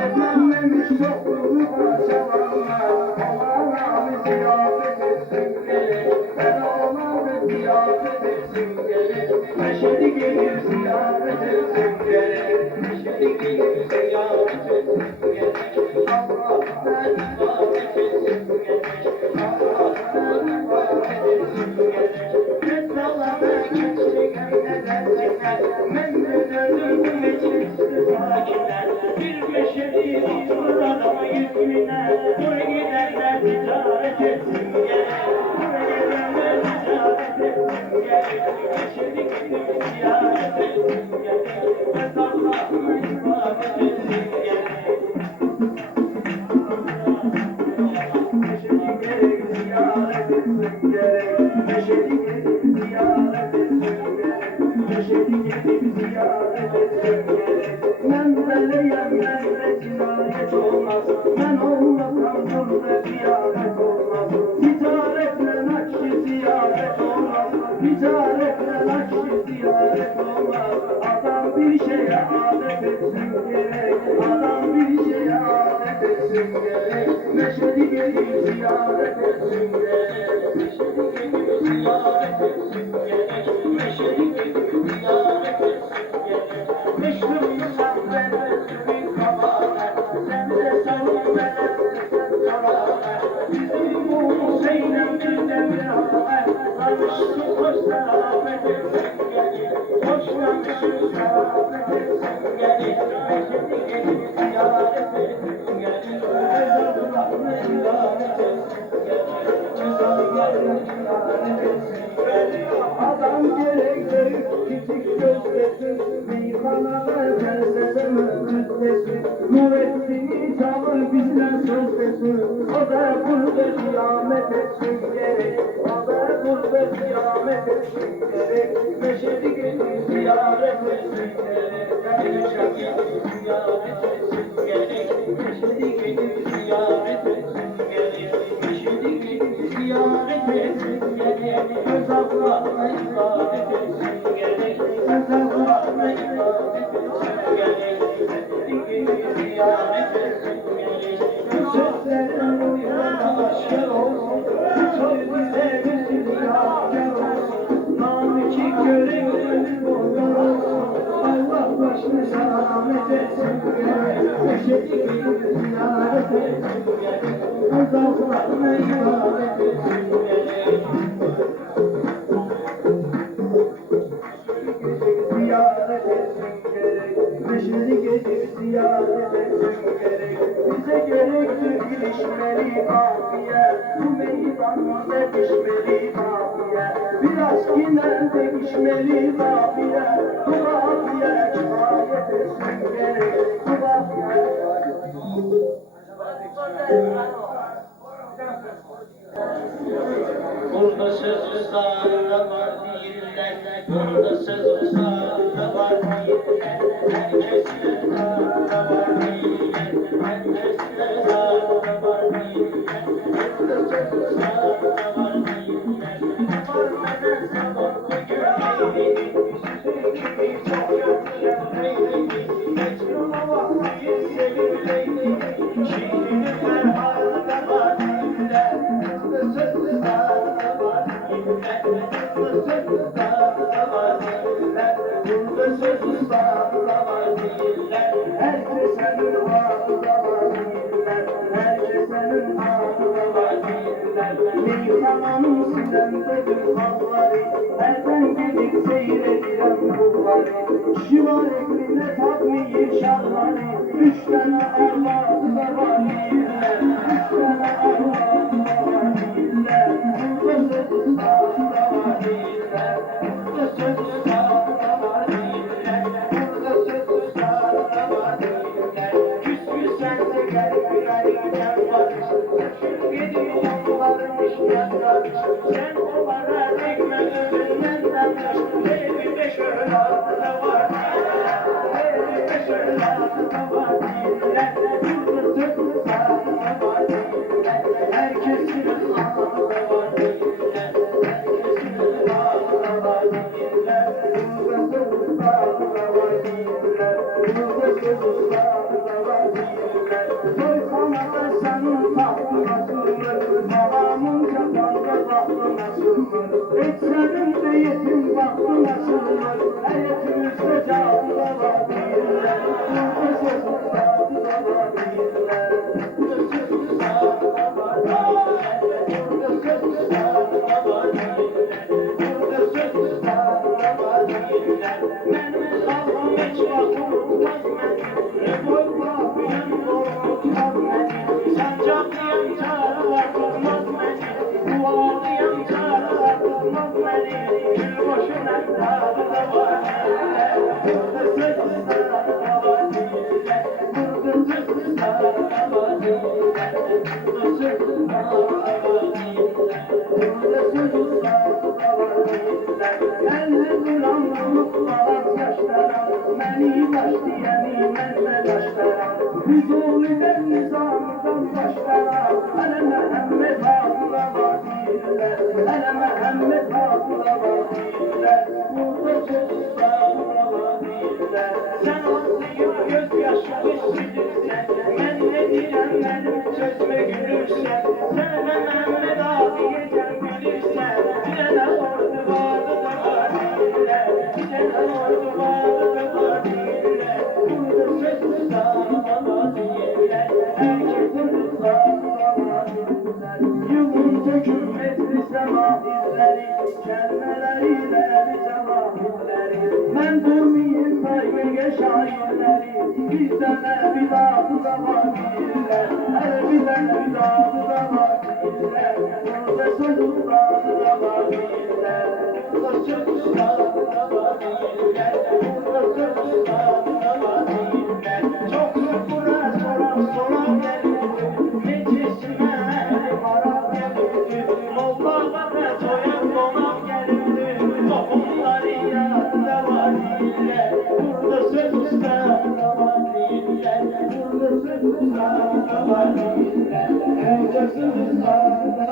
Evlenmemiş çokluğu parçalanlar, olan abi ziyafet etsin gelir, ben oğlanı ziyafet etsin gelir, neşeli gelir ziyaret etsin gelir, neşeli gelir ziyaret etsin gelir, Allah'tan ibadet etsin gelir, Allah'tan ibadet etsin gelir, Mevla'na keçlik edersinler, men de döndürdüm içimsiz sakinler, bir meşeli olur adama yüzüne, buraya gidenler ticaret etsin gelir, buraya gidenler ticaret etsin gelir, meşeli gelir ziyaret etsin gelir, Mevla'na ibadet etsin gelir. Meşeli gelir ziyaret etsin gelir, meşeli gelir ziyaret etsin gelir, meşeli gelir ziyaret etsin gelir. Ben böyleyim, bende cinayet olmaz, ben olmasam burada kıyamet olmaz. Ticaretle nakşi ziyaret olmaz, ticaretle nakşi ziyaret olmaz. Adam bir şeye adet etsin gerek, adam bir şeye adet etsin gerek. Meşeli gelir ziyaret etsin gerek, meşeli gelir ziyaret etsin gerek, meşeli gelir ziyaret etsin gerek. Meşhur insan vermesi kabahat, sen de savun vermesi kabahat. Bizim bu Hüseyin'e bir devre haber, varmışsın hoş selamet etsin gelir, hoşlanmışsın selamet etsin gelir, meşeli gelir ziyaret etsin gelir, Allah'ına ibadet etsin gelir, Allah'ına ibadet etsin gelir. Adam gerekleri küçük gözlesin, meyhanada felsefe müddesin, Nurettin'i çalır bizden söz desin, o da burada kıyamet etsin gerek, o da burada kıyamet etsin gerek, meşeli gelir ziyaret etsin gerek, meşeli gelir ziyaret etsin gerek, meşeli gelir ziyaret etsin gerek, meşeli gelir ziyaret etsin gerek, öz Allah'ına ibadet etsin gerek, öz Allah'ına ibadet etsin gerek, meşeli gelir ziyaret etsin gerek, sözlerin uyuğuna aşkar olsun, söz bize bir yâkar olsun, namiki görelim bozar olsun, Allah başını selamet etsin gerek, meşeli gelir ziyaret etsin gerek, öz Allah'ına ibadet etsin gerek. Ziyaret etsin gerek, meşeli gelir ziyaret etsin gerek, bize gerektir girişmeli kafiye, bu meydanda pişmeli kafiye, biraz yine değişmeli kafiye, bu kafiye kifayet etsin gerek, bu kafiye. Burada sözü sağda var değiller, burada sözü sağda var değiller, herkesin sağda var değiller, herkesin sağda var değiller, burada sözü sağda var değiller, görmeden sabahlı görmeyi, sizin gibi çok yaşayan neyleyi, geçme vakti sevilmeyi, şiirin ferhada var değiller, burada sözü sağda var değiller, burada sözü sağda var değiller, burada sözü sağda var değiller, herkesenin ağzı var değiller, herkesenin ağzı var değiller, Meyxananın sinəmdədir xalları, hərdən gedib seyr edirəm ruhları. Kişi var eklinə tapmayır şahları, 3 dənə arvadı da var deyirlər, 3 dənə arvadı da var deyirlər. Burada söz ustada var deyirlər, burada söz ustada var deyirlər, burada söz ustada var deyirlər. Küsküsənsə qərib qərib gəl barış, gedir yollarmış yadlarmış. Sen onlara dikmə özündən danış, evdə şöhratda var deyirlər, evdə şöhratda var deyirlər. Burada söz ustada var deyirlər, herkesin ağzında var deyirlər, herkesin ağzında var deyirlər. Burada söz ustada var deyirlər, burada söz ustada var deyirlər. Soyxanada sənin taxtın açılır, halamın çapanda vaxtın açılır. Heç sənin də yetim vaxtın açılır, həyetimizdə canlı var deyirlər. Burada söz ustada var deyirlər, burada söz ustada var deyirlər, burada söz ustada var deyirlər, burada söz ustada var deyirlər. Mənim xalqım heç vaxt unutmaz məni, Reboy qapıyam unutmaz məni. Sancaqlıyam çağrılar tutmaz məni, Dualıyam çağrılar tutmaz məni. Gül boşun əmdadı da var deyirlər, burada söz ustada var deyirlər, burada söz ustada var deyirlər, burada söz ustada var deyirlər, burada söz ustada var deyirlər. 50 gram unut balat yaşlara, məni başlayanı mənlə başlaram. Hüzurludən nizamdan başlara, Ələ Məhəmməd hatıra var deyirlər, Ələ Məhəmməd hatıra var deyirlər. Burada söz ustada var deyirlər. Sən ağlayıb göz yaşını silirsən, mən ne deyirəm mənim sözümə gülürsən. Sənə Məhəmməd abiyəcəm bilirsən, bir dənə ordu vardı da var deyirlər, bir dənə ordu vardı da var deyirlər. Burada söz ustada var deyirlər, herkesin ustada var deyirlər. Yılın töküm etli semahirləri, kəlmələri iləri cəvahirləri. Mən durmayım sayməyə şairləri, bir dənə bidadı da var deyirlər, hər bir dənə bidadı da var deyirlər. Burada söz ustadı da var deyirlər, burada söz ustadı da var deyirlər, burada söz ustadı da var deyirlər. Çoxdur bura soran gəlirdi, neçəsinə maraq gəlirdi, mollağa da soyan qonaq gəlirdi, toxumları yadda var deyirlər. Burada söz ustada var deyirlər, burada söz ustada var deyirlər, herkesin ustada var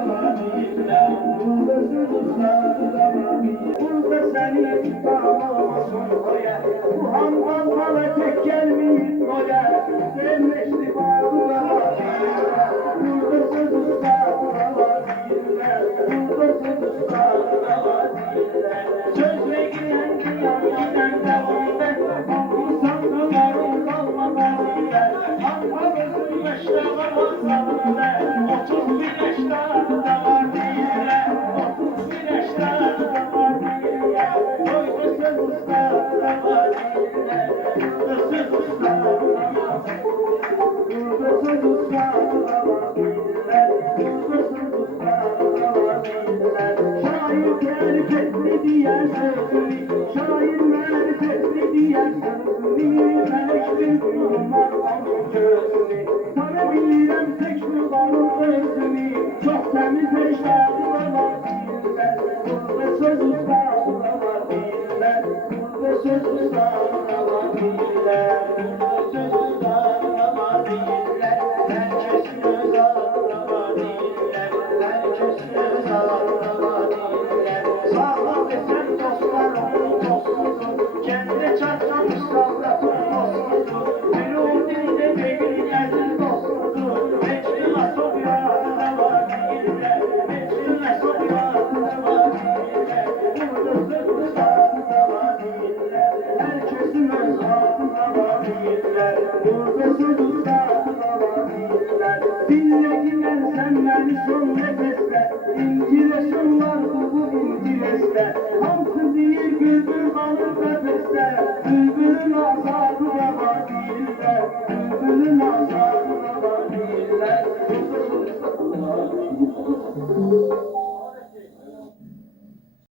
deyirlər, burada söz ustada var deyirlər. Burada səni tanımasın hoya, bu hanqalqala tek gəlməyib hoya, sevmişdi bağda var deyirlər. Burada söz ustada var deyirlər, burada söz ustada var deyirlər. Söz verirəm dünyanın davamında, insan qalarım qalmadan deyirlər. Hanqalımızın yaşlara vazalında, 31 yaşlarda var deyirlər, 31 yaşlarda var deyirlər. Burada söz ustada var deyirlər, burada söz ustada var deyirlər, burada söz ustada var deyirlər, burada söz ustada var deyirlər. Şair mərifətli deyər sözünü, şair mərifətli deyər sözünü, mələk bir yummaz onun gözünü. Sana bilirəm tək mübarın özünü, çox təmiz eşarı var deyirlər. Burada söz ustada var deyirlər, burada söz ustada var deyirlər, burada söz ustada var deyirlər. Herkesin öz ağrı var deyirlər, herkesin öz ağrı var deyirlər. Sağlam desəm dostlar onun dostudur, kəndə çatmamış savratın dostudur. Bir o dildə deyirlərsin dostudur, Mecnun Asov yadına var deyirlər, Mecnun Asov yadına var deyirlər. Burada söz ustada var deyirlər, herkesin öz ağrına var deyirlər, burada söz ustada var deyirlər. Dinlədilər sən məni son nəfəslə, dildə hamısı deyir bülbül qalır qəfəsdə, bülbülün azadlığa var dildə.